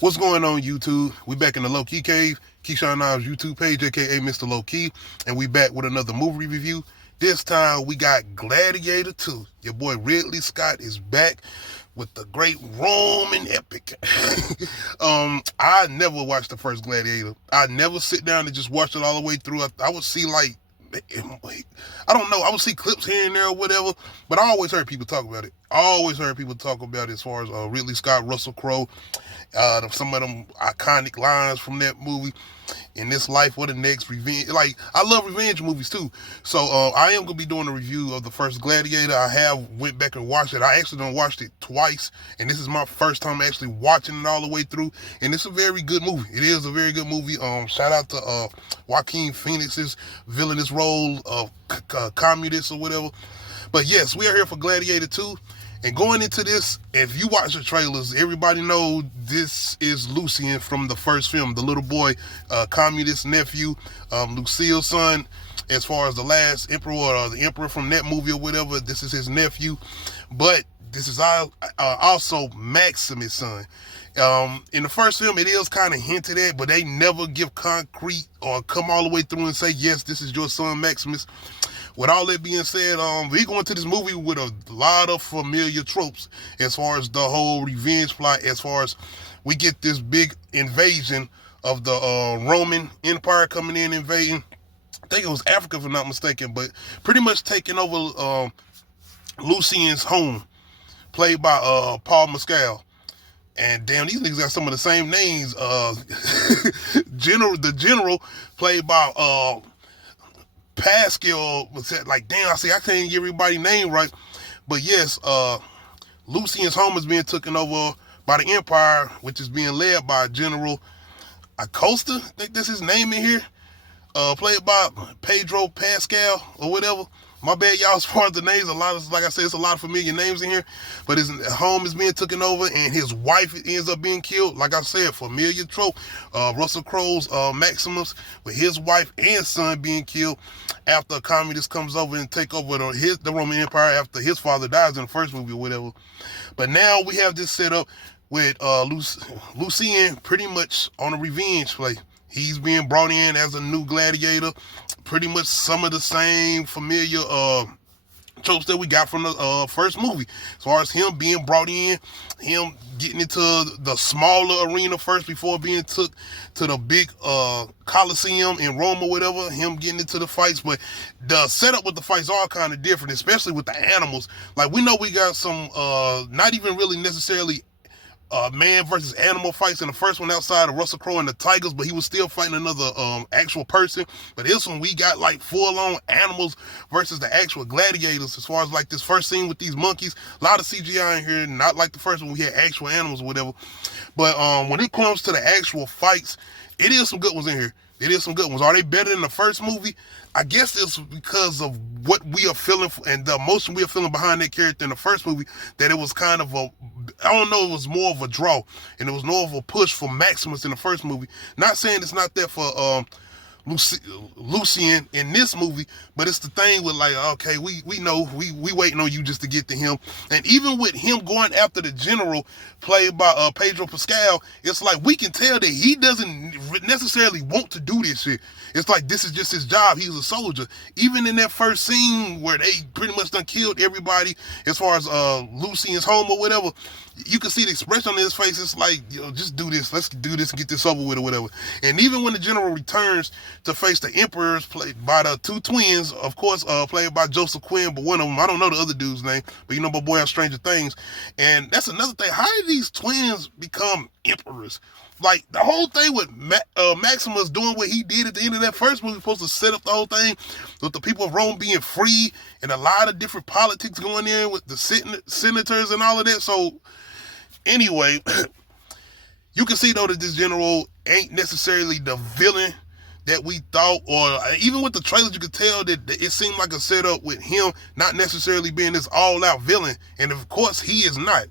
What's going on, YouTube? We back in the Low Key Cave, Keyshawn Knobs YouTube page, aka Mr. Low Key, and we back with another movie review. This time we got Gladiator 2. Your boy Ridley Scott is back with the great Roman epic. I never watched the first Gladiator. I never sit down and just watch it all the way through. I would see I don't know. I would see clips here and there or whatever, but I always heard people talk about it. I always heard people talk about it as far as Ridley Scott, Russell Crowe, some of them iconic lines from that movie. In this life, what the next revenge? Like, I love revenge movies too. So I am gonna be doing a review of the first Gladiator. I have went back and watched it. I actually done watched it twice, and this is my first time actually watching it all the way through. And it's a very good movie. It is a very good movie. Shout out to Joaquin Phoenix's villainous role of communist or whatever. But yes, we are here for Gladiator 2. And going into this, if you watch the trailers, everybody know this is Lucien from the first film, the little boy, communist nephew, Lucille's son. As far as the last emperor or the emperor from that movie or whatever, this is his nephew. But this is also Maximus' son. In the first film, it is kind of hinted at, but they never give concrete or come all the way through and say, yes, this is your son, Maximus. With all that being said, we go into this movie with a lot of familiar tropes as far as the whole revenge plot, as far as we get this big invasion of the Roman Empire coming in invading. I think it was Africa, if I'm not mistaken, but pretty much taking over Lucien's home, played by Paul Mescal. And damn, these niggas got some of the same names. The general, played by Pascal, was like, damn, I can't even get everybody's name right. But yes, Lucien's home is being taken over by the Empire, which is being led by General Acosta. I think that's his name in here. Played by Pedro Pascal or whatever. My bad, y'all, as far as the names, like I said, it's a lot of familiar names in here. But his home is being taken over, and his wife ends up being killed. Like I said, familiar trope. Russell Crowe's Maximus, with his wife and son being killed after a communist comes over and take over the Roman Empire after his father dies in the first movie or whatever. But now we have this set up with Lucien pretty much on a revenge play. He's being brought in as a new gladiator. Pretty much some of the same familiar tropes that we got from the first movie. As far as him being brought in, him getting into the smaller arena first before being took to the big Coliseum in Rome or whatever, him getting into the fights. But the setup with the fights are kind of different, especially with the animals. Like, we know we got some not even really necessarily man versus animal fights in the first one outside of Russell Crowe and the Tigers, but he was still fighting another actual person. But this one, we got like full-on animals versus the actual gladiators. As far as like this first scene with these monkeys, a lot of CGI in here, not like the first one we had actual animals or whatever. But when it comes to the actual fights, it is some good ones in here. It is some good ones. Are they better than the first movie? I guess it's because of what we are feeling and the emotion we are feeling behind that character in the first movie, that it was kind of it was more of a draw, and it was more of a push for Maximus in the first movie. Not saying it's not there for Lucien in this movie, but it's the thing with like, okay, we know we waiting on you just to get to him. And even with him going after the general played by Pedro Pascal, it's like we can tell that he doesn't necessarily want to do this shit. It's like this is just his job. He's a soldier. Even in that first scene where they pretty much done killed everybody as far as Lucien's home or whatever, you can see the expression on his face. It's like, just do this. Let's do this and get this over with or whatever. And even when the general returns to face the emperors, played by the two twins, of course, played by Joseph Quinn, but one of them, I don't know the other dude's name, but you know my boy on Stranger Things. And that's another thing. How did these twins become emperors? Like, the whole thing with Maximus doing what he did at the end of that first movie, supposed to set up the whole thing with the people of Rome being free and a lot of different politics going in with the senators and all of that. So, anyway, you can see, though, that this general ain't necessarily the villain that we thought, or even with the trailers, you could tell that it seemed like a setup with him not necessarily being this all-out villain. And, of course, he is not.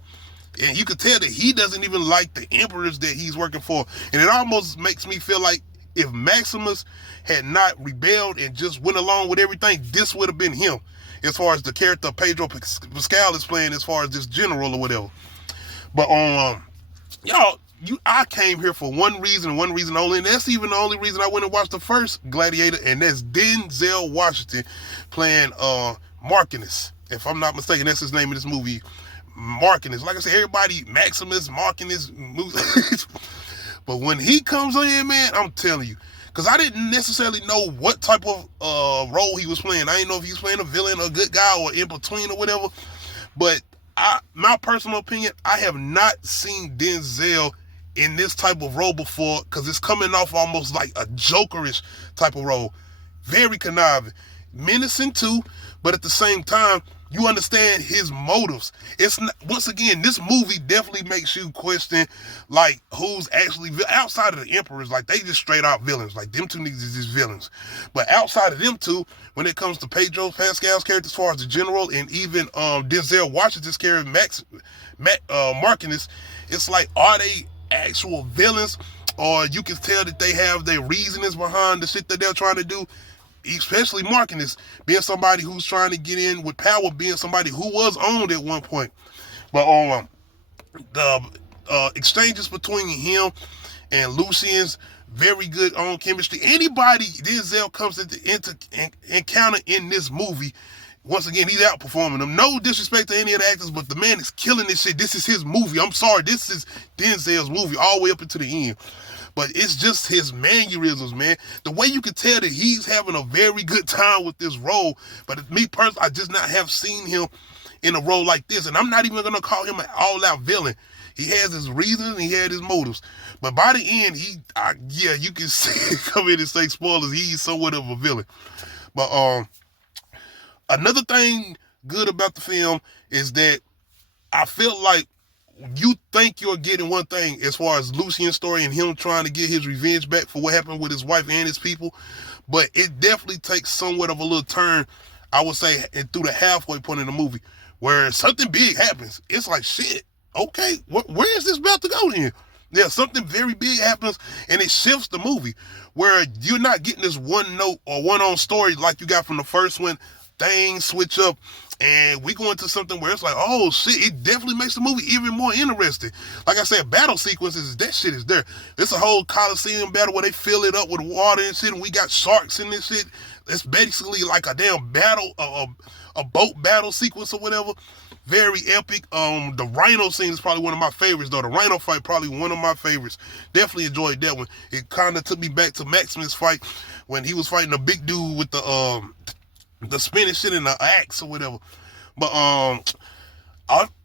And you could tell that he doesn't even like the emperors that he's working for. And it almost makes me feel like if Maximus had not rebelled and just went along with everything, this would have been him. As far as the character Pedro Pascal is playing, as far as this general or whatever. But y'all, I came here for one reason only, and that's even the only reason I went and watched the first Gladiator, and that's Denzel Washington playing Marcus. If I'm not mistaken, that's his name in this movie. Marcus. Like I said, everybody Maximus Marcus. But when he comes in, man, I'm telling you, because I didn't necessarily know what type of role he was playing. I didn't know if he was playing a villain, a good guy, or in between or whatever. But my personal opinion, I have not seen Denzel in this type of role before, because it's coming off almost like a Jokerish type of role. Very conniving. Menacing too, but at the same time, you understand his motives. It's not, once again, this movie definitely makes you question, like, who's actually outside of the emperors. Like, they just straight out villains. Like, them two niggas is just villains. But outside of them two, when it comes to Pedro Pascal's character, as far as the general, and even Denzel Washington's character, Marcus, it's like, are they actual villains, or you can tell that they have their reasonings behind the shit that they're trying to do? Especially Marcus being somebody who's trying to get in with power, being somebody who was owned at one point. But the exchanges between him and Lucien's very good on chemistry. Anybody Denzel comes into encounter in this movie, once again, he's outperforming them. No disrespect to any of the actors, but the man is killing this shit. This is his movie. I'm sorry, this is Denzel's movie all the way up into the end. But it's just his mannerisms, man. The way you can tell that he's having a very good time with this role. But me personally, I just not have seen him in a role like this. And I'm not even going to call him an all-out villain. He has his reasons and he had his motives. But by the end, you can see, come in and say spoilers, he's somewhat of a villain. But another thing good about the film is that I feel like you think you're getting one thing as far as Lucien's story and him trying to get his revenge back for what happened with his wife and his people, but it definitely takes somewhat of a little turn, I would say, through the halfway point in the movie, where something big happens. It's like, shit, okay, where is this about to go then? Yeah, something very big happens, and it shifts the movie, where you're not getting this one note or one-on story like you got from the first one. Things switch up, and we go into something where it's like, oh shit, it definitely makes the movie even more interesting. Like I said, battle sequences, that shit is there. It's a whole Coliseum battle where they fill it up with water and shit, and we got sharks in this shit. It's basically like a damn battle, a boat battle sequence or whatever. Very epic. The rhino scene is probably one of my favorites, though. The rhino fight, probably one of my favorites. Definitely enjoyed that one. It kind of took me back to Maximus' fight when he was fighting a big dude with the spinning shit in the axe or whatever. But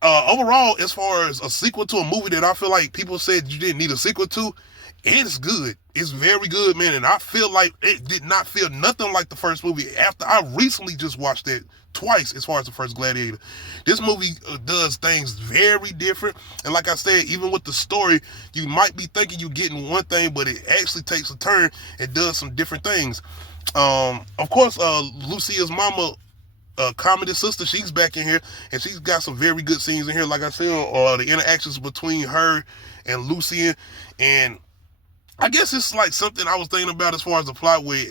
overall, as far as a sequel to a movie that I feel like people said you didn't need a sequel to, it's good. It's very good, man. And I feel like it did not feel nothing like the first movie. After I recently just watched it twice, as far as the first Gladiator, this movie does things very different. And like I said, even with the story, you might be thinking you're getting one thing, but it actually takes a turn and does some different things. Of course, Lucia's mama, comedy sister, she's back in here, and she's got some very good scenes in here. Like I said, the interactions between her and Lucien, and I guess it's like something I was thinking about as far as the plot, where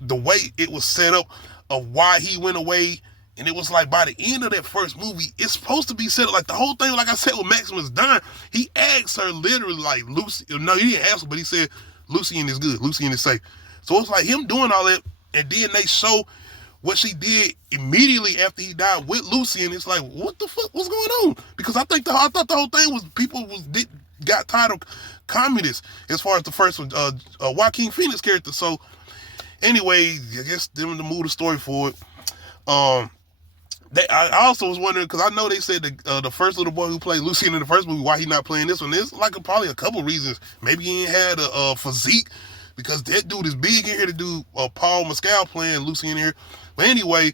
the way it was set up of why he went away. And it was like by the end of that first movie, it's supposed to be set up like the whole thing, like I said, with Maximus dying, he asked her literally like, no, he didn't ask her, but he said, Lucien is good, Lucien is safe. So it's like him doing all that, and then they show what she did immediately after he died with Lucien. It's like, what the fuck? What's going on? Because I thought the whole thing was people got tired of communists as far as the first one, Joaquin Phoenix character. So anyway, I guess them to move the story forward. I also was wondering, because I know they said the first little boy who played Lucien in the first movie, why he not playing this one? There's like probably a couple reasons. Maybe he ain't had a physique, because that dude is big in here to do Paul Mescal playing Lucien here. But anyway,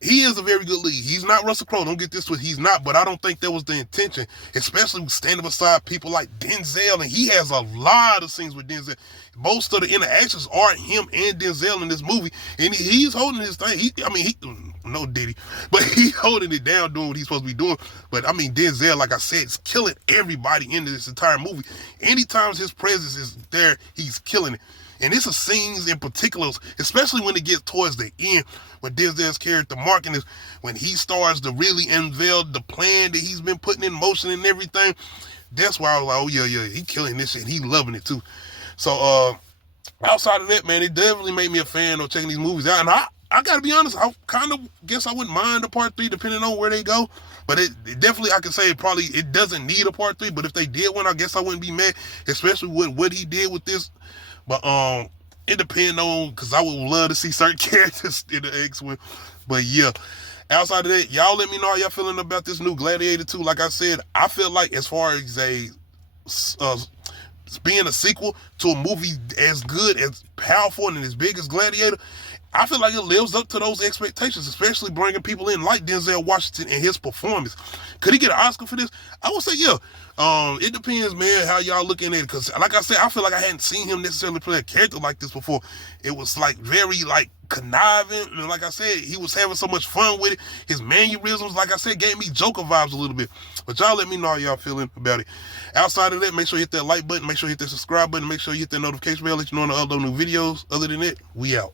he is a very good lead. He's not Russell Crowe. Don't get this twisted. He's not, but I don't think that was the intention, especially standing beside people like Denzel, and he has a lot of scenes with Denzel. Most of the interactions are him and Denzel in this movie, and he's holding his thing. No Diddy, but he's holding it down, doing what he's supposed to be doing. But I mean, Denzel, like I said, is killing everybody in this entire movie. Anytime his presence is there, he's killing it. And it's a scenes in particular, especially when it gets towards the end, when Denzel's character Marcus, when he starts to really unveil the plan that he's been putting in motion and everything. that's why I was like, oh yeah, he killing this shit. And he loving it too. So outside of that, man, it definitely made me a fan of checking these movies out. And I gotta be honest, I kind of guess I wouldn't mind a part 3 depending on where they go. But it definitely, I can say it doesn't need a part 3. But if they did one, I guess I wouldn't be mad, especially with what he did with this. But it depends on, because I would love to see certain characters in the X-Men. But yeah, outside of that, y'all let me know how y'all feeling about this new Gladiator 2. Like I said, I feel like as far as being a sequel to a movie as good, as powerful, and as big as Gladiator, I feel like it lives up to those expectations, especially bringing people in like Denzel Washington and his performance. Could he get an Oscar for this? I would say yeah. It depends, man, how y'all looking at it. Because like I said, I feel like I hadn't seen him necessarily play a character like this before. It was like very like conniving, and like I said, he was having so much fun with it. His mannerisms, like I said, gave me Joker vibes a little bit. But y'all let me know how y'all feeling about it. Outside of that, make sure you hit that like button, make sure you hit that subscribe button, make sure you hit that notification bell, let you know when I upload new videos. Other than that, we out.